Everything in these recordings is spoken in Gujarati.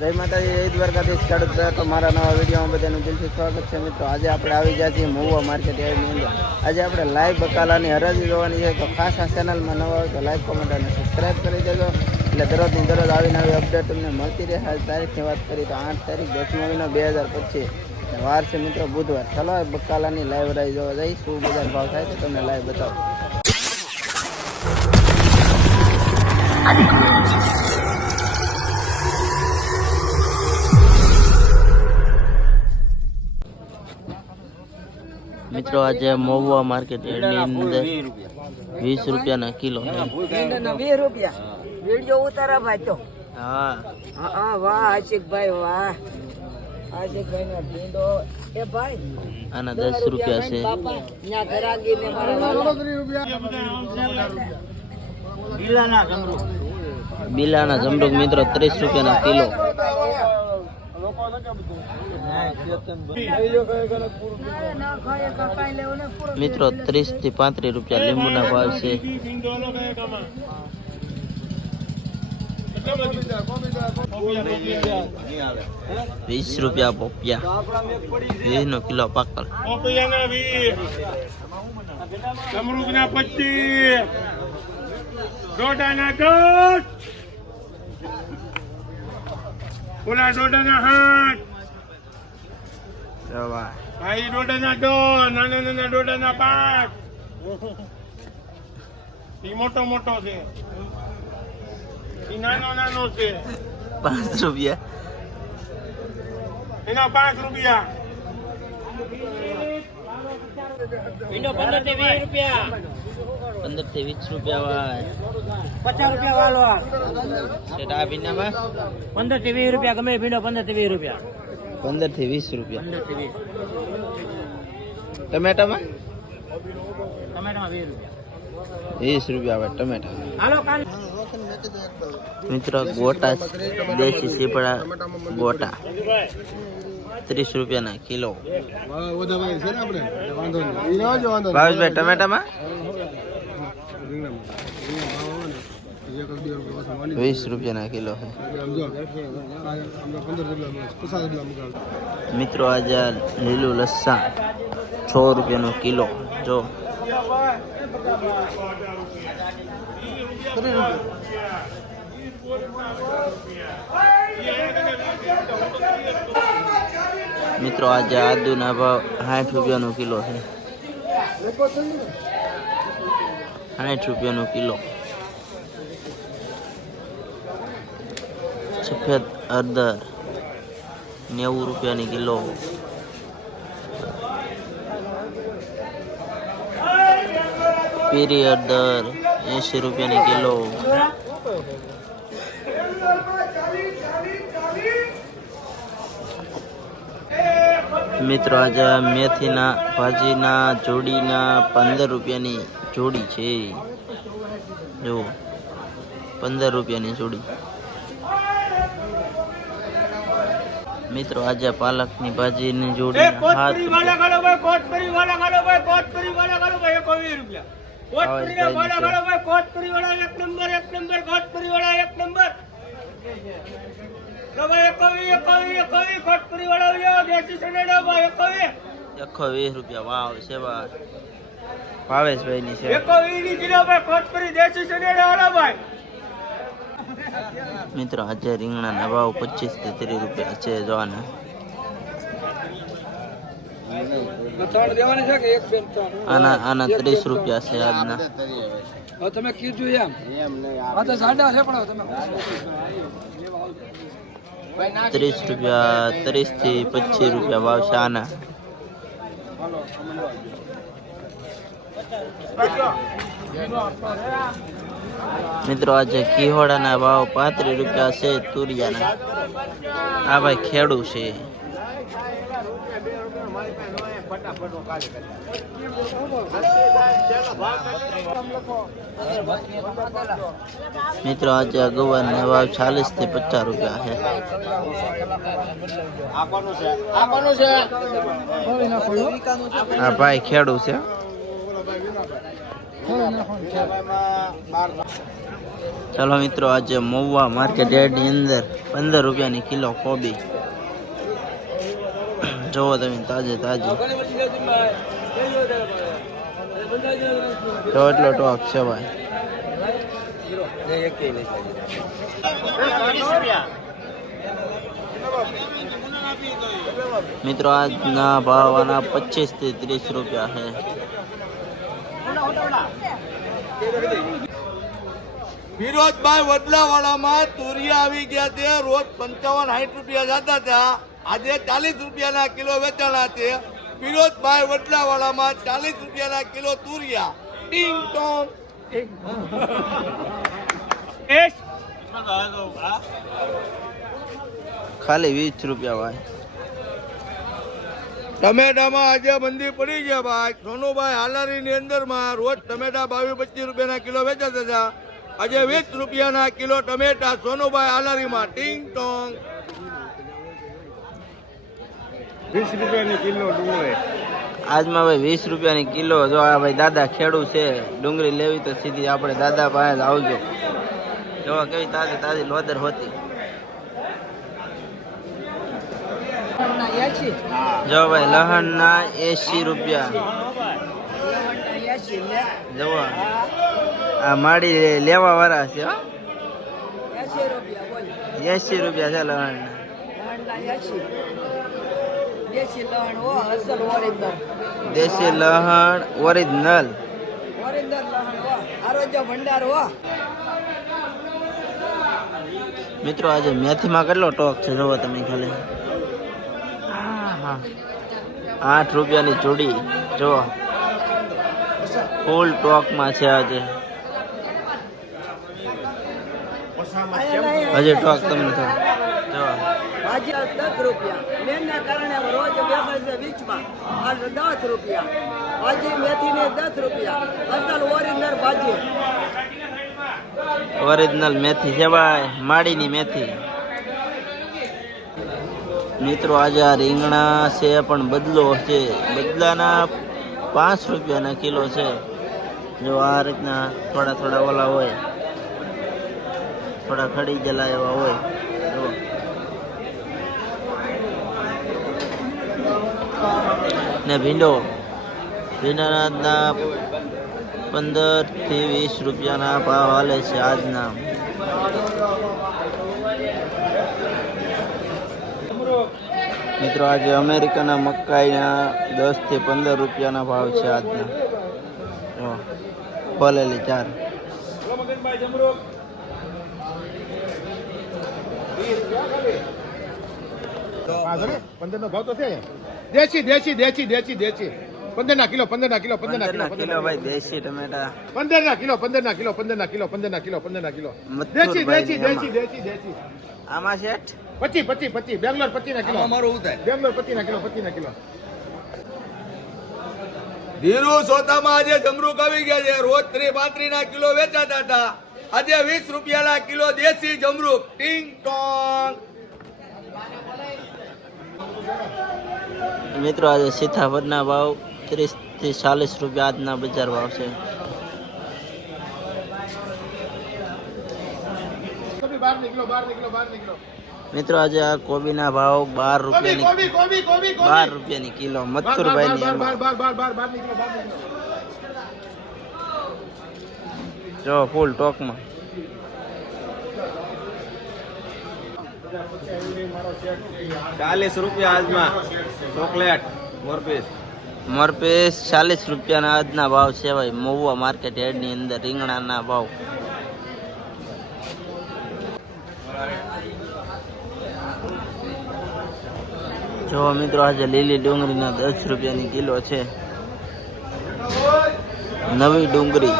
જય માતાજી, જય દ્વારકાધીશ. ખેડૂત તો મારા નવા વિડીયોમાં બધાનું દિલથી સ્વાગત છે મિત્રો. આજે આપણે આવી ગયા છીએ મહુવા માર્કેટ યાર્ડની અંદર. આજે આપણે લાઈવ બકાલાની હરાજી જોવાની છે. તો ખાસ આ ચેનલમાં નવા હોય તો લાઈક કોમેન્ટ અને સબસ્ક્રાઈબ કરી દેજો. એટલે દરરોજની દરરોજ આવી નવી અપડેટ તમને મળતી રહે. આજ તારીખની વાત કરી તો આઠ તારીખ દસમો મહિનો બે હજાર પચીસ. વાર છે મિત્રો બુધવાર. ચાલો બકાલાની લાઈવ હરાજી જોવા જઈ શું બજાર ભાવ થાય તો તમને લાઈવ બતાવો. મિત્રો આજે મહુવા માર્કેટની અંદર વીસ રૂપિયાના કિલો વીસ રૂપિયા. વીડિયો ઉતારા ભાઈ તો. હા. હા હા વાહ આશિકભાઈ વાહ. આના દસ રૂપિયા છે. બિલાના જમરૂક. મિત્રો ત્રીસ રૂપિયાના કિલો. મિત્રો ત્રીસથી પાંત્રીસ રૂપિયા લીંબુના ભાવ છે. વીસ રૂપિયા પોપિયા. વીસ નો કિલો પાકલ. પોપૈયાના ના પચીસ પચીસ. દોડાના દસ. ઓલા દોડાના હાથ ભાઈ દોડાના દસ નાના નાના દોડાના પાંચ ઈ મોટો મોટો છે. ઈ નાનો નાનો છે. પાંચ રૂપિયા. એના પાંચ રૂપિયા. પંદરથી વીસ રૂપિયા. પચાસ રૂપિયા વાલો આ. ભીંડામાં પંદરથી વીસ રૂપિયા ગમે ભીંડો પંદરથી વીસ રૂપિયા. પંદરથી વીસ રૂપિયા. ટમેટામાં? ટમેટામાં વીસ રૂપિયા. આવે ટમેટા. હાલો મિત્રો ગોટા દેશી સીપડા ગોટા. ત્રીસ રૂપિયાના કિલો. ભાવેશભાઈ ટમેટામાં? વીસ રૂપિયાના કિલો છે મિત્રો આજે આ લીલું લસણ છ રૂપિયાનો કિલો જો મિત્રો આજે આદુના ભાવ સાઠ રૂપિયાનો કિલો છે સાઠ રૂપિયાનો કિલો સફેદ અડદર નેવું રૂપિયાની કિલો. પીરી અડદર એંશી રૂપિયાની કિલો. મિત્રો, આજે મેથીના ભાજીના જોડીના પંદર રૂપિયાની જોડી છે. જો પંદર રૂપિયાની જોડી. મિત્રો આજે પાલકની ભાજીની જોડી એ કોથમરી વાલા ગાલો ભાઈ કોથમરી વાળા ગાલો ભાઈ કોથમરી વાળા ગાલો ભાઈ એકસો વીસ રૂપિયા. કોથમરી વાળા વાલા ભાઈ કોથમરી વાળા એક નંબર એક નંબર કોથમરી વાળા એક નંબર. લો ભાઈ એકસો વીસ એકસો વીસ એકસો વીસ કોથમરી વાળા આવ્યો દેશી સનેડા ભાઈ એકસો વીસ એકસો વીસ રૂપિયા વાવ સેવા. ભાવેશભાઈની છે એકસો વીસની કિલો ભાઈ કોથમરી દેશી સનેડા વાળા ભાઈ. મિત્રો આજે રીંગણાના ભાવ પચીસથી ત્રીસ રૂપિયા છે જોવાના. દેવાની છે કે એક બેન આના આના ત્રીસ રૂપિયા છે આજના. તમે કીધું એમ. હા તો સાડા છે પણ તમે ત્રીસ રૂપિયા ત્રીસથી પચીસ રૂપિયા ભાવ છે આના. મિત્રો આજે કિહોડાના ભાવ પાંત્રીસ રૂપિયા છે તુરિયાના. આ ભાઈ ખેડૂ છે. મિત્રો આજે ગવારના ભાવ ચાલીસથી પચાસ રૂપિયા છે. આ ભાઈ ખેડૂ છે. ચાલો મિત્રો, આજે મહુવા માર્કેટ યાર્ડની અંદર પંદર રૂપિયાની કિલો કોબી. જોવો તમે, તાજે તાજી. તો એટલો ટોક છે ભાઈ. મિત્રો, આજના ભાવ આના પચીસથી ત્રીસ રૂપિયા છે. વિરોધભાઈ વડલાવાળામાં તુરિયા આવી ગયા છે. રોજ પંચાવન સાઠ રૂપિયા જતા હતા. આજે ચાલીસ રૂપિયાના કિલો વેચાણા છે. વિરોધભાઈ વડલાવાળામાં ચાલીસ રૂપિયાના કિલો તુરિયા. ટીંગ ટોંગ. ખાલી વીસ રૂપિયા ભાઈ ટમેટામાં આજે મંદી પડી છે ભાઈ. સોનુભાઈ હાલારીની અંદરમાં રોજ ટમેટા બાવીસ પચીસ રૂપિયાના કિલો વેચાતા હતા આજે વીસ રૂપિયાના કિલો ટમેટા સોનુભાઈ હાલારીમાં ટીંગ ટોંગ. વીસ રૂપિયાની કિલો ડુંગળી. આજમાં ભાઈ વીસ રૂપિયાની કિલો. જો આ ભાઈ દાદા ખેડૂ છે ડુંગળી લેવી તો સીધી આપણે દાદા પાસે જ આવજો. જો કેવી તાજી તાજી લોદર હોતી. જો ભાઈ લહણ ના એસી રૂપિયા. જવા આ માડી લેવા વાળા છે એસી રૂપિયા છે લહણ લહણના દેશી લહણ ઓરિજિનલ. મિત્રો આજે મેથીમાં કેટલો ટોક છે જોવો તમે ખાલી. આહા. આઠ રૂપિયાની જોડી જો. ફૂલ ટોકમાં છે આજે. હજી ટોક તમને થાય જો. દસ રૂપિયા. મેનના કારણે રોજ વેપાર છે દસ રૂપિયા. ભાજી મેથીને દસ રૂપિયા. અસલ ઓરિજિનલ ભાજી. ઓરિજિનલ મેથી છે ભાઈ. માડીની મેથી. મિત્રો, આજે આ રીંગણા છે, પણ બદલો છે. બદલાના પાંચ રૂપિયાના કિલો છે. જો આ રીતના થોડા થોડા ઓલા હોય, થોડા ખડી ગયેલા એવા હોય, જુઓ. ને ભીંડો, ભીંડાના પંદરથી વીસ રૂપિયાના ભાવ હાલે છે આજના. મિત્રો આજે અમેરિકાના મકાઈના દસથી પંદર રૂપિયાના ભાવ છે આજના. જો, ફોલેલી ચાર. પંદર નો ભાવ તો છે દેશી દેશી દેશી દેશી દેશી. પંદર ના કિલો પંદર ના કિલો પંદર ના કિલો કિલો ભાઈ દેશી ટમેટા. પંદર ના કિલો પંદર ના કિલો પંદર ના કિલો પંદર ના કિલો પંદર ના કિલો દેશી દેશી દેશી દેશી દેશી. આમાં શેઠ? પચી પચી પચી. બેંગ્લોર પચી ના કિલો. બેંગ્લોર પચી ના કિલો પચી ના કિલો ધીરુ સોતામાં આજે જમરૂક આવી ગયા છે. રોજ ત્રી પાંત્રી ના કિલો વેચાતા હતા. આજે વીસ રૂપિયા ના કિલો દેશી જમરૂક. ટીંગ ટોંગ. મિત્રો આજે સીતાફળના ભાવ ત્રીસથી ચાલીસ રૂપિયા આજના બજાર ભાવ છે. બહાર નીકળો બહાર નીકળો બહાર નીકળો મિત્રો આજે આ કોબીના ભાવ બાર કોબી રૂપિયાની કોબી કોબી કોબી કોબી. બાર રૂપિયાની કિલો મથુરભાઈ ની બાર બાર બાર બાર બાર બાર નીકળો બહાર નીકળો. જો ફૂલ ટોકમાં ચાલીસ રૂપિયા આજમાં ચોકલેટ મોરપીસ. મોરપીસ ચાલીસ રૂપિયાના આજના ભાવ છે ભાઈ. મહુવા માર્કેટ હેડની અંદર રીંગણાના ભાવ. જો મિત્રો આજે લીલી ડુંગળીના દસ રૂપિયાની કિલો છે. નવી ડુંગળી.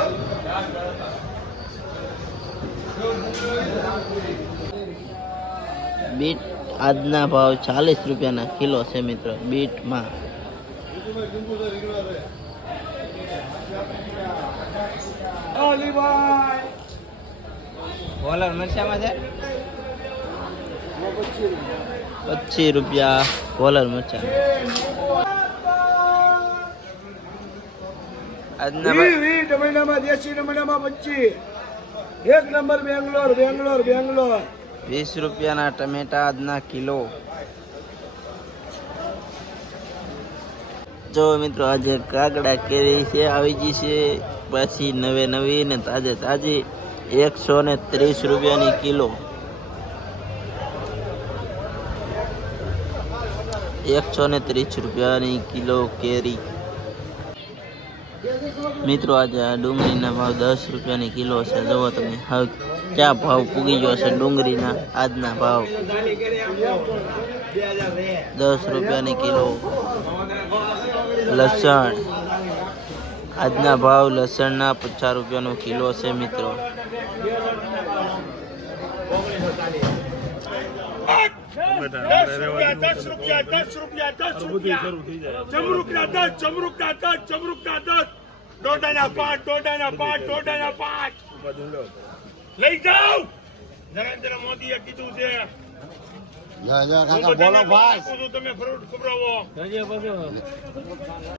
બીટ આજના ભાવ ચાલીસ રૂપિયાના કિલો છે મિત્રો બીટમાં. બોલર મરચામાં છે? પચીસ રૂપિયા બોલર મરચા. એક નંબર બેંગ્લોર બેંગ્લોર બેંગ્લોર. વીસ રૂપિયાના ટમેટા આજના કિલો. જો મિત્રો આજે કાગડા કેરી છે આવી ગઈ છે. પાછી નવે નવી ને તાજે તાજી એકસો ને ત્રીસ રૂપિયાની કિલો. એકસો ને ત્રીસ રૂપિયાની કિલો કેરી. મિત્રો, આજે આ ડુંગળીના ભાવ દસ રૂપિયાની કિલો છે. જુઓ તમે, હવે ક્યાં ભાવ પૂગી ગયો છે ડુંગળીના આજના ભાવ? દસ રૂપિયાની કિલો. લસણ. આજના ભાવ લસણના પચાસ રૂપિયાનો કિલો છે, મિત્રો. દસ રૂપિયા દસ રૂપિયા દસ રૂપિયા ચમરૂકના દસ ચમરૂકના દસ ચમરૂકના દસ. દોડાના પાંચ દોડાના પાંચ દોડાના પાંચ. લઈ જાઓ. નરેન્દ્ર મોદીએ કીધું છે. તમે ફ્રૂટ ખવડાવો